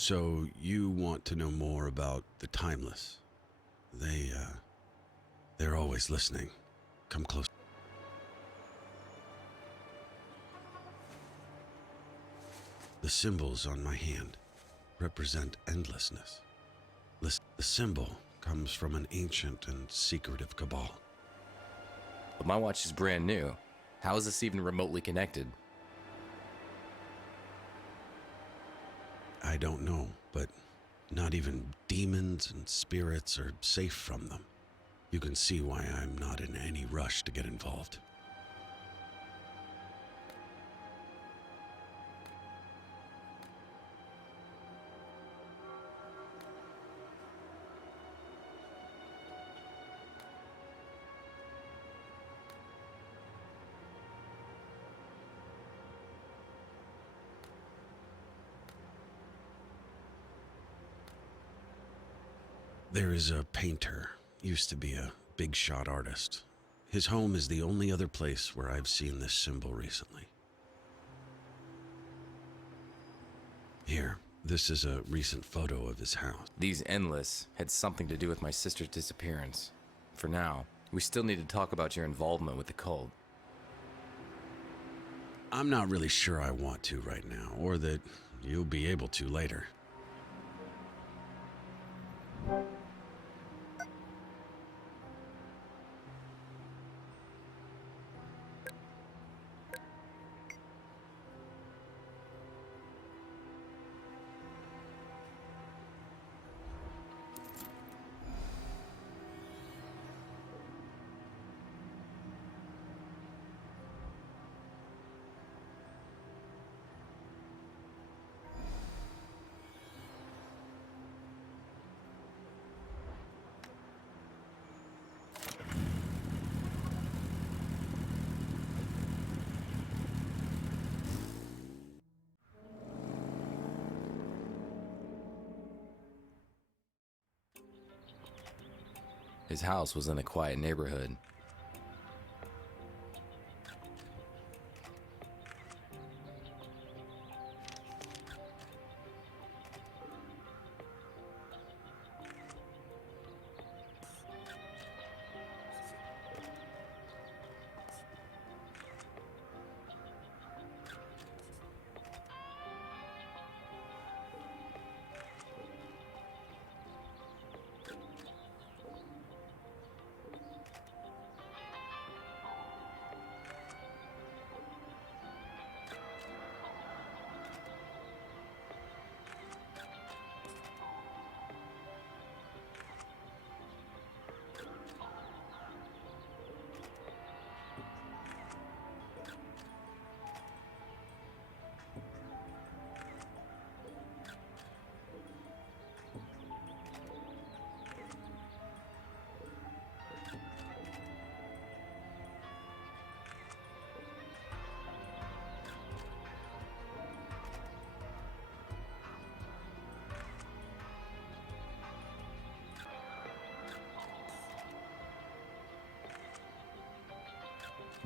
So you want to know more about the timeless? They're always listening. Come close. The symbols on my hand represent endlessness. The symbol comes from an ancient and secretive cabal. But my watch is brand new. How is this even remotely connected? I don't know, but not even demons and spirits are safe from them. You can see why I'm not in any rush to get involved. There is a painter, used to be a big shot artist. His home is the only other place where I've seen this symbol recently. Here, this is a recent photo of his house. These endless had something to do with my sister's disappearance. For now, we still need to talk about your involvement with the cult. I'm not really sure I want to right now, or that you'll be able to later. His house was in a quiet neighborhood.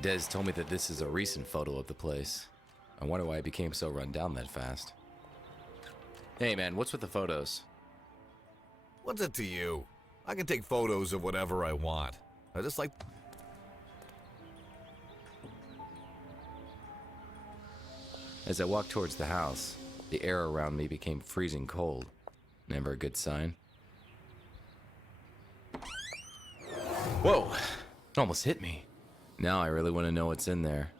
Des told me that this is a recent photo of the place. I wonder why it became so run down that fast. Hey man, what's with the photos? What's it to you? I can take photos of whatever I want. I just like... As I walked towards the house, the air around me became freezing cold. Never a good sign. Whoa! Almost hit me. Now I really want to know what's in there.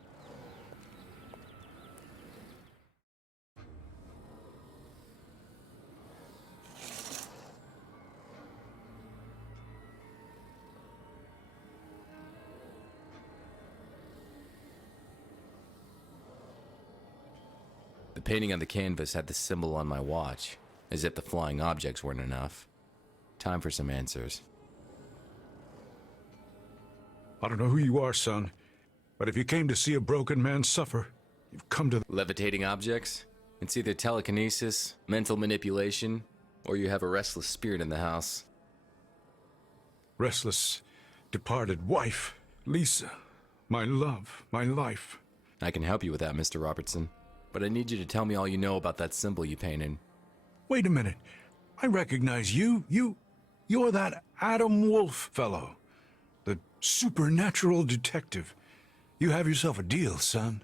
The painting on the canvas had the symbol on my watch, as if the flying objects weren't enough. Time for some answers. I don't know who you are, son, but if you came to see a broken man suffer, you've come to... Levitating objects? It's either telekinesis, mental manipulation, or you have a restless spirit in the house. Restless, departed wife, Lisa, my love, my life. I can help you with that, Mr. Robertson, but I need you to tell me all you know about that symbol you painted. Wait a minute. I recognize you. You're that Adam Wulf fellow. The supernatural detective. You have yourself a deal, son.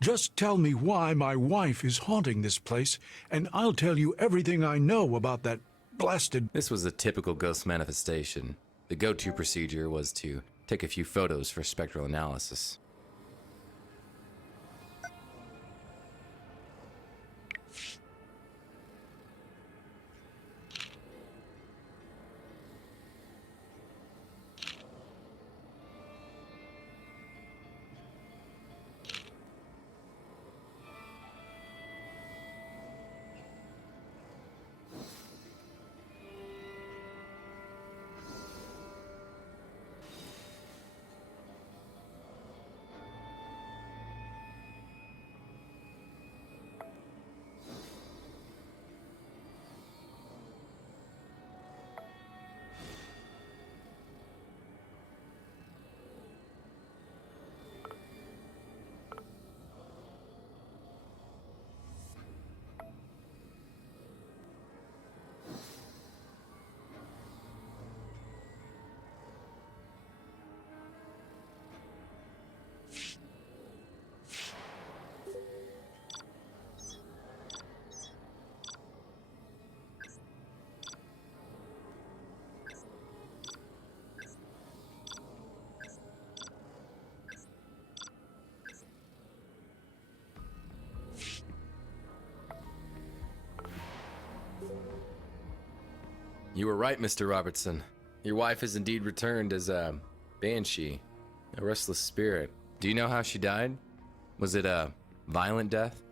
Just tell me why my wife is haunting this place, and I'll tell you everything I know about that blasted... This was a typical ghost manifestation. The go-to procedure was to take a few photos for spectral analysis. You were right, Mr. Robertson. Your wife has indeed returned as a banshee, a restless spirit. Do you know how she died? Was it a violent death?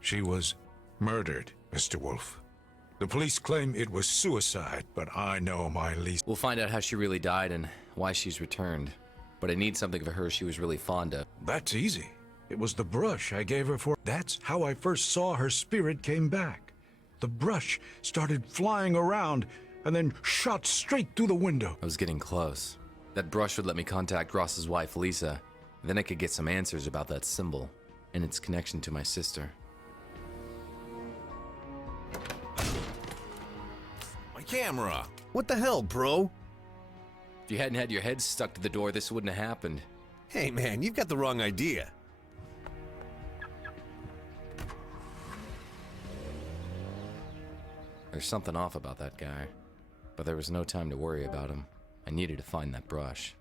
She was murdered, Mr. Wolf. The police claim it was suicide, but I know my least... We'll find out how she really died and why she's returned. But I need something of her she was really fond of. That's easy. It was the brush I gave her for... That's how I first saw her spirit came back. The brush started flying around and then shot straight through the window. I was getting close. That brush would let me contact Ross's wife, Lisa. Then I could get some answers about that symbol and its connection to my sister. My camera! What the hell, bro? If you hadn't had your head stuck to the door, this wouldn't have happened. Hey man, you've got the wrong idea. There's something off about that guy. But there was no time to worry about him. I needed to find that brush.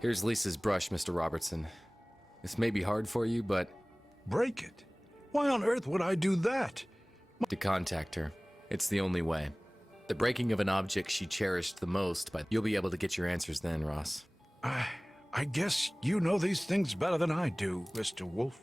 Here's Lisa's brush, Mr. Robertson. This may be hard for you, but... Break it? Why on earth would I do that? To contact her. It's the only way. The breaking of an object she cherished the most, but you'll be able to get your answers then, Ross. I guess you know these things better than I do, Mr. Wolf.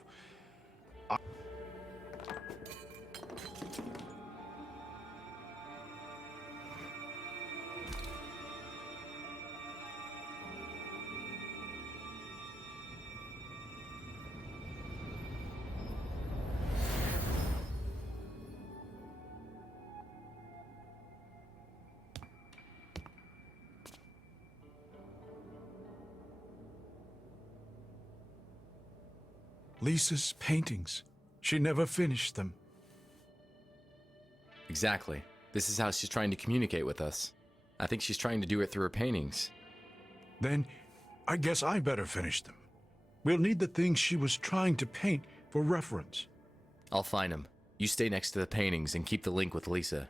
Lisa's paintings. She never finished them. Exactly. This is how she's trying to communicate with us. I think she's trying to do it through her paintings. Then I guess I better finish them. We'll need the things she was trying to paint for reference. I'll find them. You stay next to the paintings and keep the link with Lisa.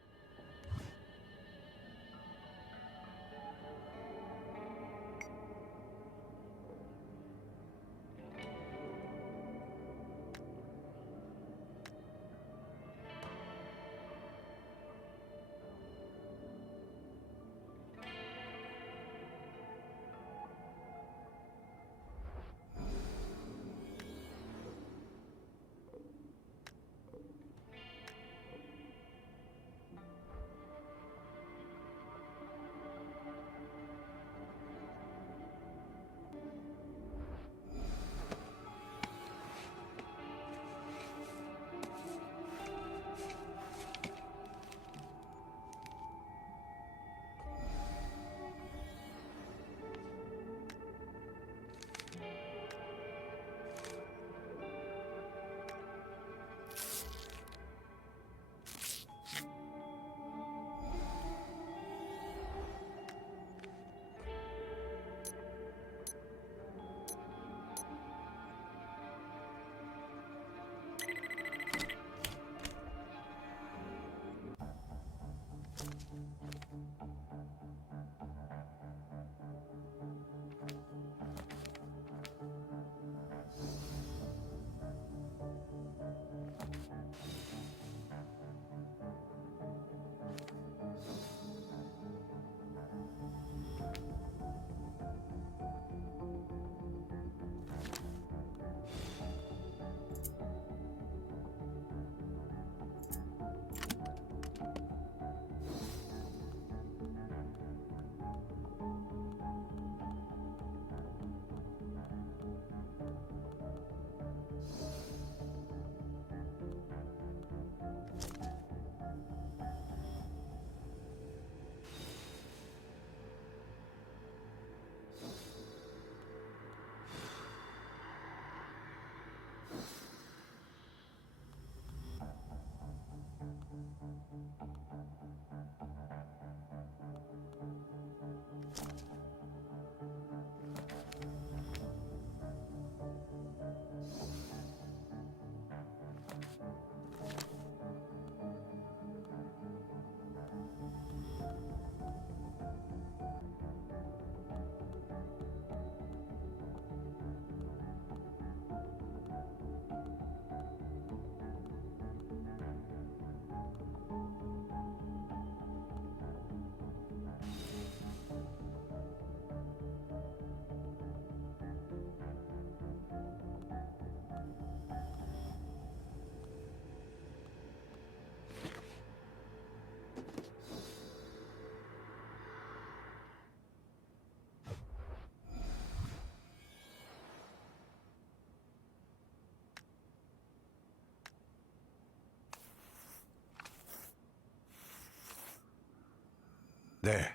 There.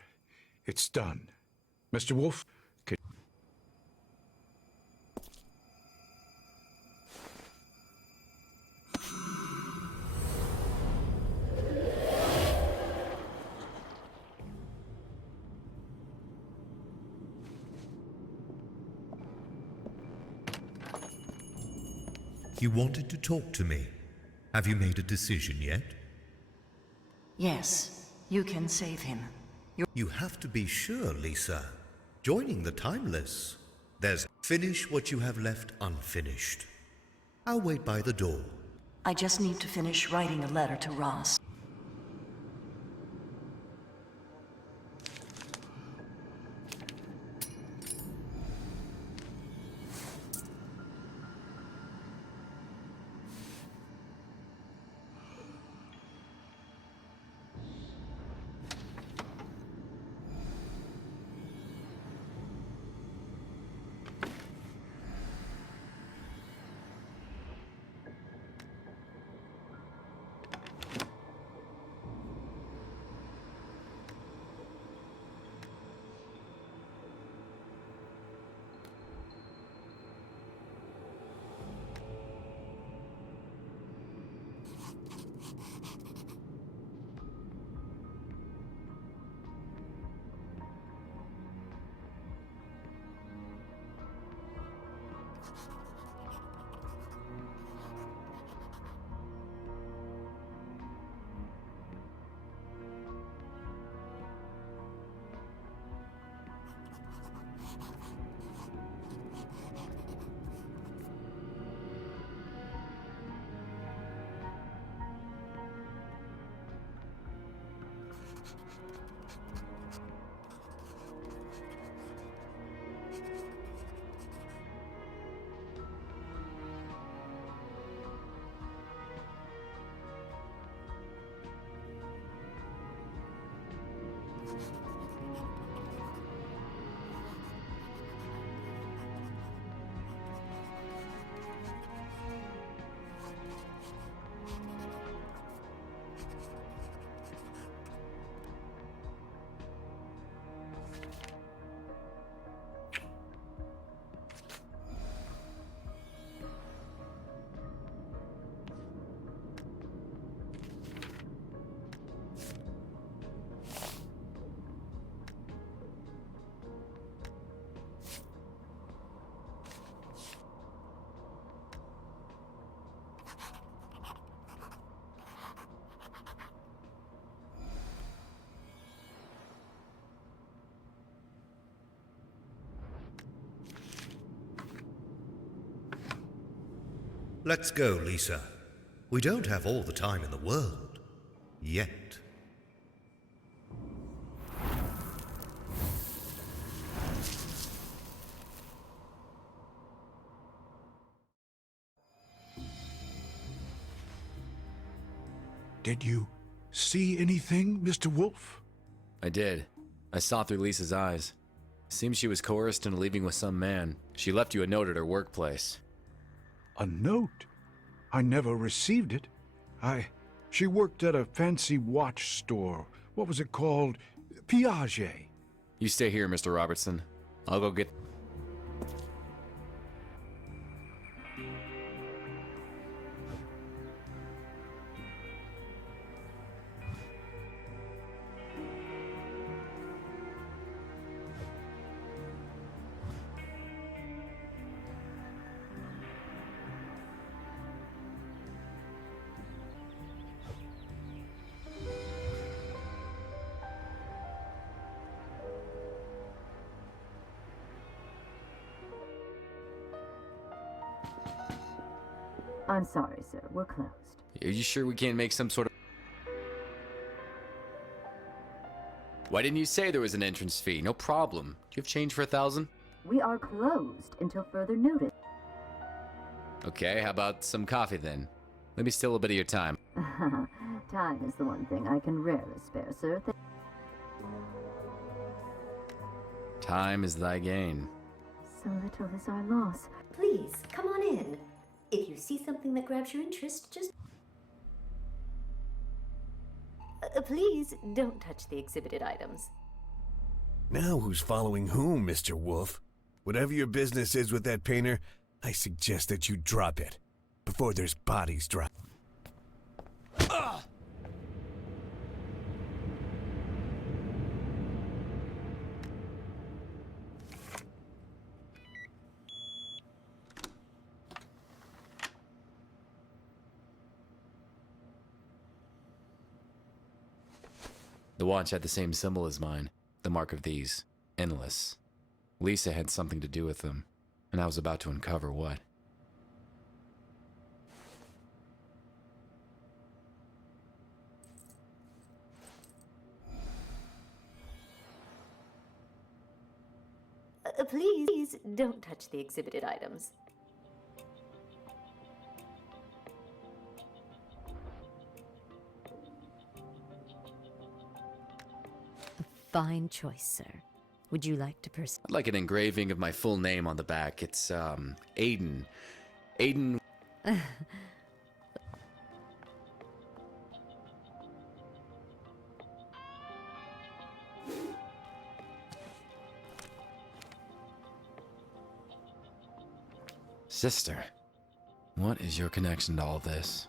It's done. Mr. Wolf, can... You wanted to talk to me. Have you made a decision yet? Yes, you can save him. You have to be sure, Lisa. Joining the Timeless. Finish what you have left unfinished. I'll wait by the door. I just need to finish writing a letter to Ross. Let's go, Lisa. We don't have all the time in the world. Yet. Did you see anything, Mr. Wolf? I did. I saw through Lisa's eyes. Seems she was coerced into leaving with some man. She left you a note at her workplace. A note? I never received it. She worked at a fancy watch store. What was it called? Piaget. You stay here, Mr. Robertson. I'll go get... I'm sorry, sir. We're closed. Are you sure we can't make some sort of... Why didn't you say there was an entrance fee? No problem. Do you have change for 1,000? We are closed until further notice. Okay, how about some coffee then? Let me steal a bit of your time. Time is the one thing I can rarely spare, sir. Time is thy gain. So little is our loss. Please, come on in. If you see something that grabs your interest, just... please, don't touch the exhibited items. Now who's following whom, Mr. Wolf? Whatever your business is with that painter, I suggest that you drop it before there's bodies dropped. The watch had the same symbol as mine, the mark of these, endless. Lisa had something to do with them, and I was about to uncover what. Please, don't touch the exhibited items. Fine choice, sir. Would you like to I'd like an engraving of my full name on the back. It's, Aiden. Aiden... Sister, what is your connection to all this?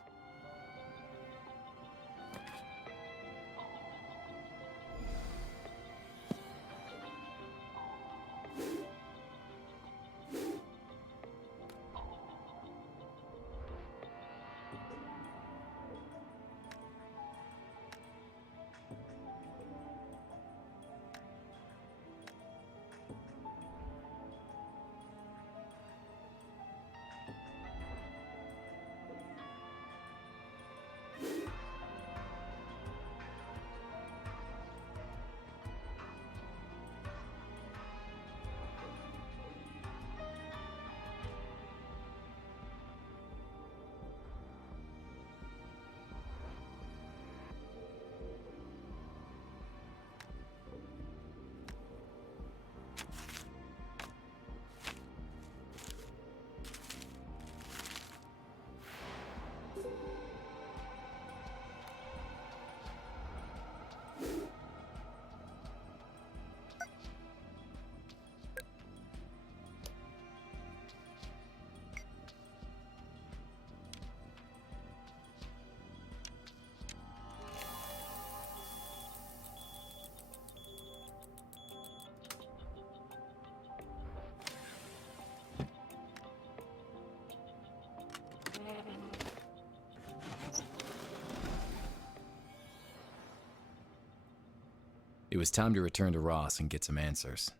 It was time to return to Ross and get some answers.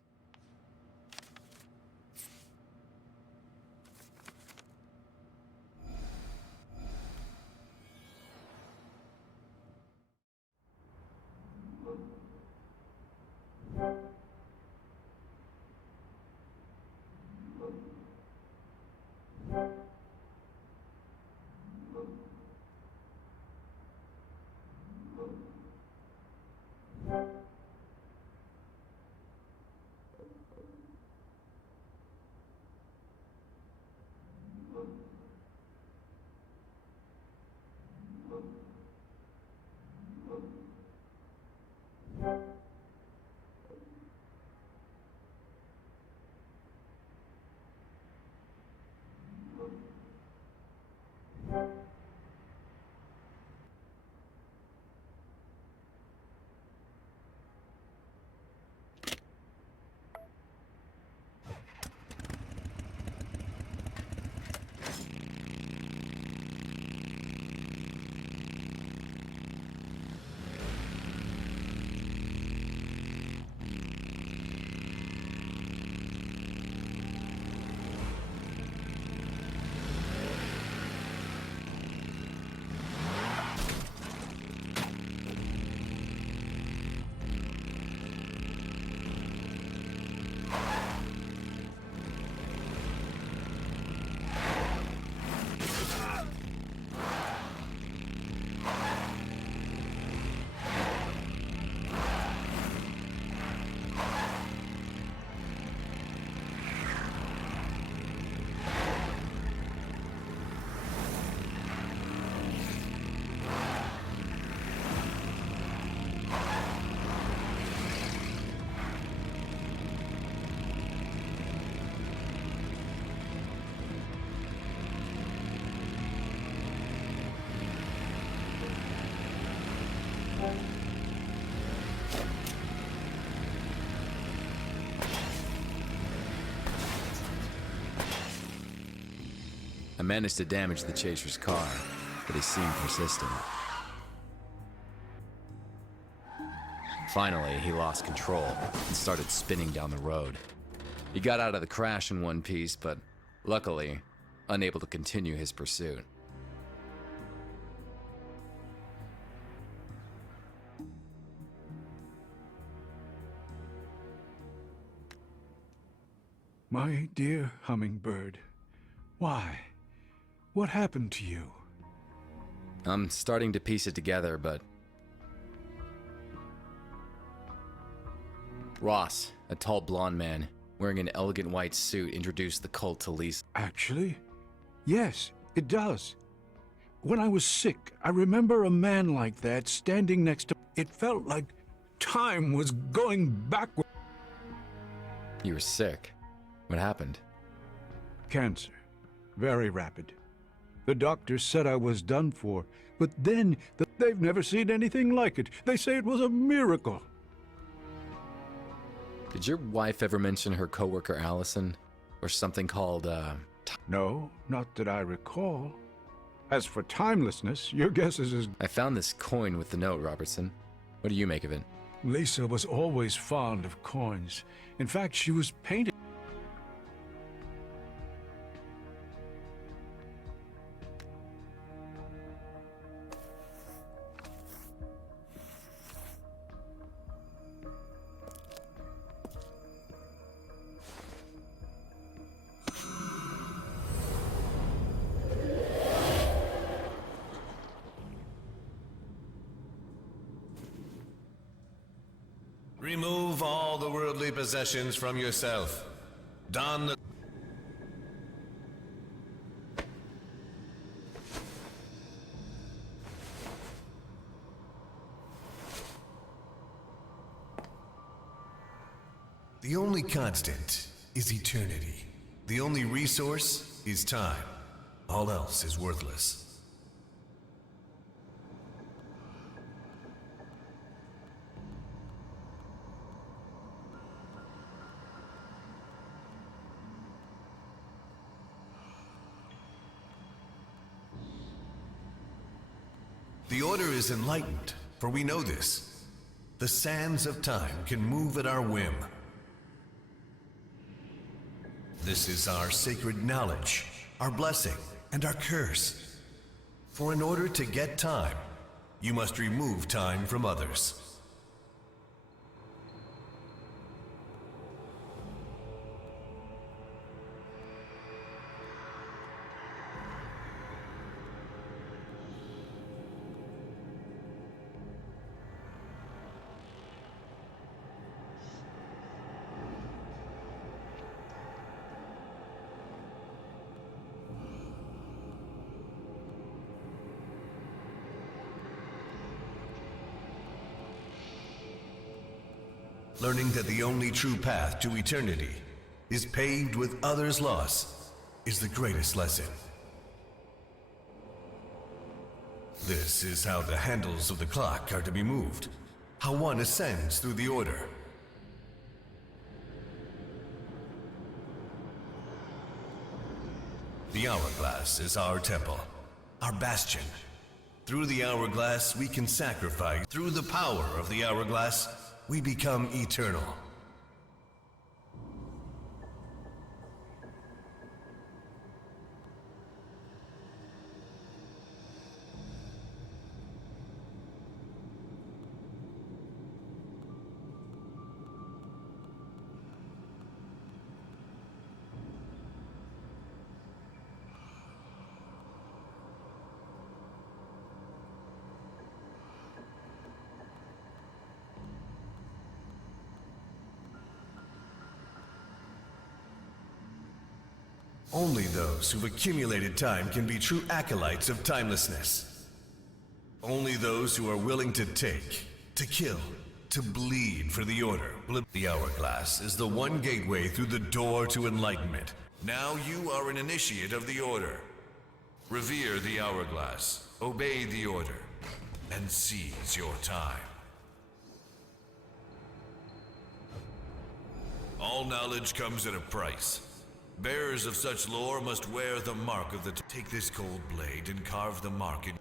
I managed to damage the chaser's car, but he seemed persistent. Finally, he lost control and started spinning down the road. He got out of the crash in one piece, but luckily, unable to continue his pursuit. My dear hummingbird, why? What happened to you? I'm starting to piece it together, but... Ross, a tall blonde man, wearing an elegant white suit, introduced the cult to Lisa. Actually, yes, it does. When I was sick, I remember a man like that standing next to... It felt like time was going backward. You were sick. What happened? Cancer. Very rapid. The doctors said I was done for, but then they've never seen anything like it. They say it was a miracle. Did your wife ever mention her coworker Allison? Or something called, No, not that I recall. As for timelessness, your guess is as... I found this coin with the note, Robertson. What do you make of it? Lisa was always fond of coins. In fact, she was painted... Remove all the worldly possessions from yourself. Don the... The only constant is eternity. The only resource is time. All else is worthless. The Order is enlightened, for we know this. The sands of time can move at our whim. This is our sacred knowledge, our blessing, and our curse. For in order to get time, you must remove time from others. Learning that the only true path to eternity is paved with others' loss is the greatest lesson. This is how the handles of the clock are to be moved, how one ascends through the order. The hourglass is our temple, our bastion. Through the hourglass we can sacrifice. Through the power of the hourglass, we become eternal. Only those who've accumulated time can be true acolytes of timelessness. Only those who are willing to take, to kill, to bleed for the order. The hourglass is the one gateway through the door to enlightenment. Now you are an initiate of the order. Revere the hourglass, obey the order, and seize your time. All knowledge comes at a price. Bearers of such lore must wear the mark of the... Take this cold blade and carve the mark in...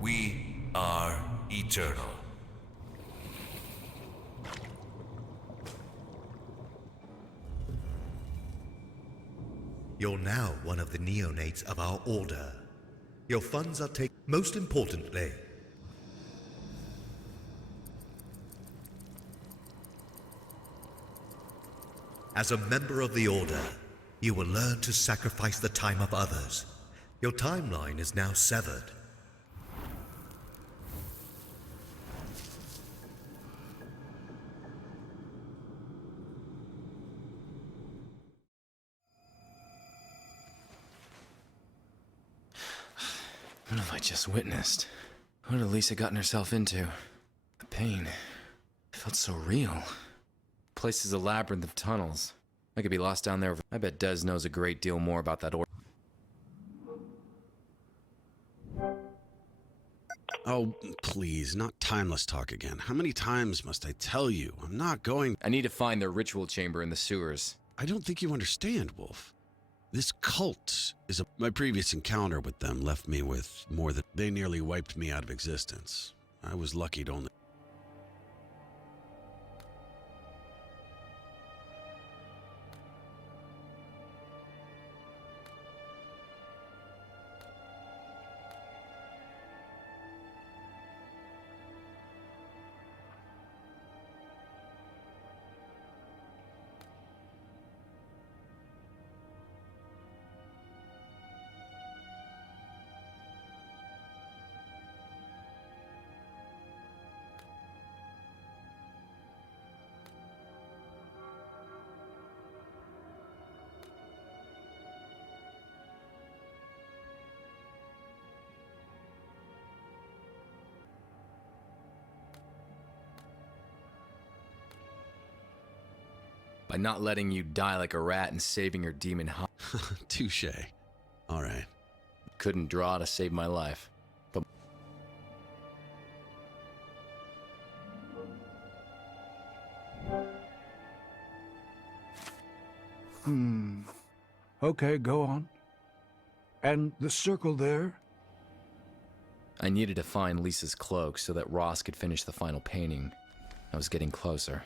We are eternal. You're now one of the neonates of our order. Your funds are taken. Most importantly, as a member of the order, you will learn to sacrifice the time of others. Your timeline is now severed. What have I just witnessed? What had Lisa gotten herself into? The pain. It felt so real. The place is a labyrinth of tunnels. I could be lost down there. I bet Des knows a great deal more about that order. Oh, please, not timeless talk again. How many times must I tell you? I'm not going... I need to find their ritual chamber in the sewers. I don't think you understand, Wolf. This cult is a... My previous encounter with them left me with more than... They nearly wiped me out of existence. I was lucky to only... by not letting you die like a rat and saving your demon heart. Touche. All right. Couldn't draw to save my life. But Okay, go on. And the circle there? I needed to find Lisa's cloak so that Ross could finish the final painting. I was getting closer.